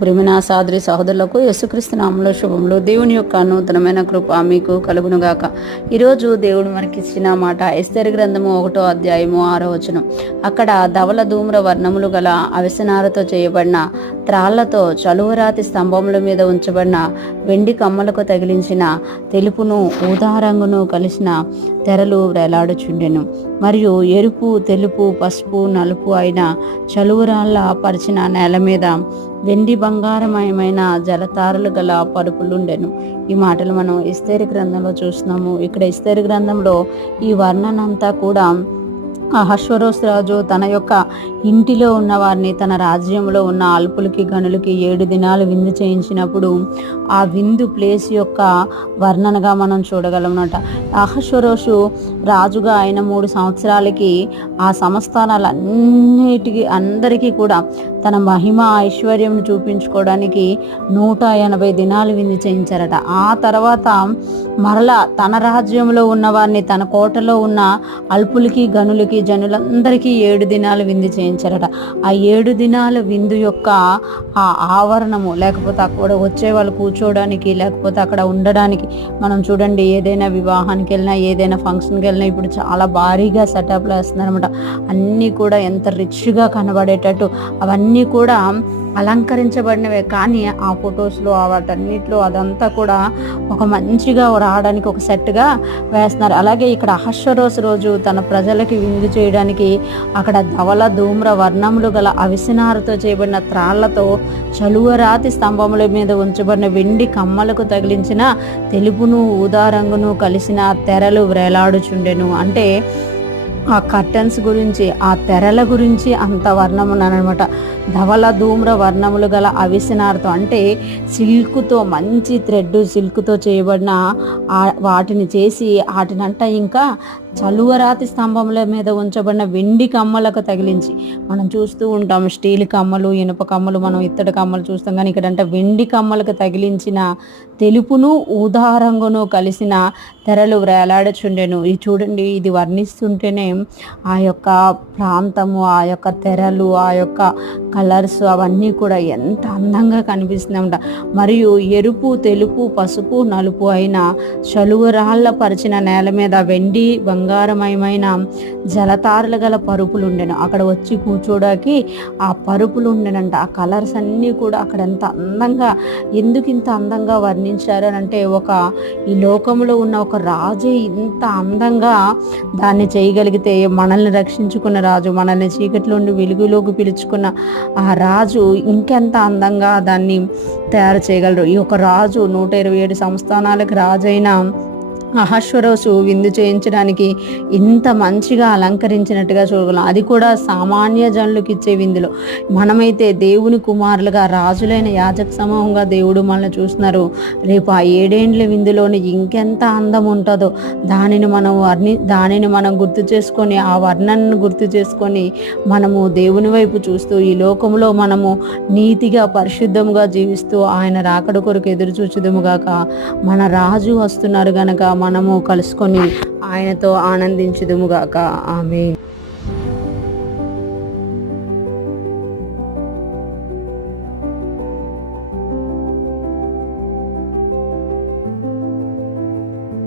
ప్రేమిన సోదరి సహోదరులకు యేసుక్రీస్తు నామములో శుభములు. దేవుని యొక్క నూతనమైన కృప మీకు కలుగునుగాక. ఈరోజు దేవుడు మనకిచ్చిన మాట ఎస్తేరు గ్రంథము 1వ అధ్యాయము 6వ వచనం. అక్కడ ధవల ధూమ్ర వర్ణములు గల అవిసెనారతో చేయబడిన త్రాళ్లతో చలువరాతి స్తంభముల మీద ఉంచబడిన వెండి కమ్మలకు తగిలించిన తెలుపును ఊదా రంగును కలిసిన తెరలు వేలాడుచుండెను. మరియు ఎరుపు, తెలుపు, పసుపు, నలుపు అయిన చలువరాళ్ళ పరిచిన నేల మీద వెండి బంగారమయమైన జలతారులు గల పరుపులుండెను. ఈ మాటలు మనం ఎస్తేరు గ్రంథంలో చూస్తున్నాము. ఇక్కడ ఎస్తేరు గ్రంథంలో ఈ వర్ణనంతా కూడా అహష్వరోషు రాజు తన యొక్క ఇంటిలో ఉన్న వారిని, తన రాజ్యంలో ఉన్న అల్పులకి గనులకి 7 దినాలు విందు చేయించినప్పుడు ఆ విందు ప్లేస్ యొక్క వర్ణనగా మనం చూడగలమన్నమాట. అహష్వరోషు రాజుగా అయిన 3 సంవత్సరాలకి ఆ సంస్థానాలన్నిటికీ అందరికీ కూడా తన మహిమ ఐశ్వర్యం చూపించుకోవడానికి 180 దినాలు విందు చేయించారట. ఆ తర్వాత మరలా తన రాజ్యంలో ఉన్న వారిని, తన కోటలో ఉన్న అల్పులకి గనులకి జనులందరికీ 7 దినాలు విందు చేయించారట. ఆ 7 దినాల విందు యొక్క ఆ ఆవరణము, లేకపోతే అక్కడ వచ్చే వాళ్ళు కూర్చోవడానికి, లేకపోతే అక్కడ ఉండడానికి, మనం చూడండి ఏదైనా వివాహానికి వెళ్ళినా, ఏదైనా ఫంక్షన్కి వెళ్ళినా ఇప్పుడు చాలా భారీగా సెటప్లు వేస్తున్నారన్నమాట. అన్నీ కూడా ఎంత రిచ్గా కనబడేటట్టు అవన్నీ కూడా అలంకరించబడినవే. కానీ ఆ ఫొటోస్లో వాటన్నిటిలో అదంతా కూడా ఒక మంచిగా రావడానికి ఒక సెట్గా వేస్తున్నారు. అలాగే ఇక్కడ అహష్వరోషు రోజు తన ప్రజలకి విందు చేయడానికి అక్కడ ధవల ధూమ్ర వర్ణములు గల అవిసెనారతో చేయబడిన త్రాళ్లతో చలువరాతి స్తంభముల మీద ఉంచబడిన వెండి కమ్మలకు తగిలించిన తెలుపును ఊదా రంగును కలిసిన తెరలు వేలాడుచుండెను. అంటే ఆ కర్టన్స్ గురించి, ఆ తెరల గురించి అంత వర్ణమునమాట. ధవల ధూమ్ర వర్ణములు గల అవిసెనారతో అంటే సిల్క్తో, మంచి థ్రెడ్ సిల్క్తో చేయబడిన వాటిని చేసి వాటినంట ఇంకా చలువరాతి స్తంభముల మీద ఉంచబడిన వెండి కమ్మలకు తగిలించి, మనం చూస్తూ ఉంటాం స్టీల్ కమ్మలు, ఇనుప కమ్మలు, మనం ఇత్తడి కమ్మలు చూస్తాం. కానీ ఇక్కడంట వెండి కమ్మలకు తగిలించిన తెలుపును ఊదా రంగును కలిసిన తెరలు వేలాడుచుండెను. ఇది చూడండి, ఇది వర్ణిస్తుంటేనే ఆ యొక్క ప్రాంతము, ఆ యొక్క తెరలు, ఆ యొక్క కలర్స్ అవన్నీ కూడా ఎంత అందంగా కనిపిస్తుందంట. మరియు ఎరుపు, తెలుపు, పసుపు, నలుపు అయిన చలువరాళ్ళ పరిచిన నేల మీద వెండి బంగారమయమైన జలతారులు గల పరుపులు ఉండెను. అక్కడ వచ్చి కూర్చోడానికి ఆ పరుపులు ఉండెనంట. ఆ కలర్స్ అన్నీ కూడా అక్కడ ఎంత అందంగా, ఎందుకు ఇంత అందంగా వర్ణించారు అని అంటే, ఈ లోకంలో ఉన్న ఒక రాజే ఇంత అందంగా దాన్ని చేయగలిగితే, మనల్ని రక్షించుకున్న రాజు, మనల్ని చీకట్లో నుండి వెలుగులోకి పిలుచుకున్న ఆ రాజు ఇంకెంత అందంగా దాన్ని తయారు చేయగలరు. ఈ యొక్క రాజు 127 సంస్థానాలకు రాజైన అహష్వరోషు విందు చేయించడానికి ఇంత మంచిగా అలంకరించినట్టుగా చూడగలం. అది కూడా సామాన్య జనులకు ఇచ్చే విందులో. మనమైతే దేవుని కుమారులుగా, రాజులైన యాజక సమూహంగా దేవుడు మనల్ని చూస్తున్నారు. రేపు ఆ 7 ఏండ్ల విందులోని ఇంకెంత అందం ఉంటుందో దానిని మనం గుర్తు చేసుకొని, ఆ వర్ణనను గుర్తు చేసుకొని మనము దేవుని వైపు చూస్తూ ఈ లోకంలో మనము నీతిగా, పరిశుద్ధముగా జీవిస్తూ ఆయన రాకడ కొరకు ఎదురు చూచుదుముగాక. మన రాజు వస్తున్నారు గనక మనము కలుసుకొని ఆయనతో ఆనందించుదుముగాక. ఆమేన్.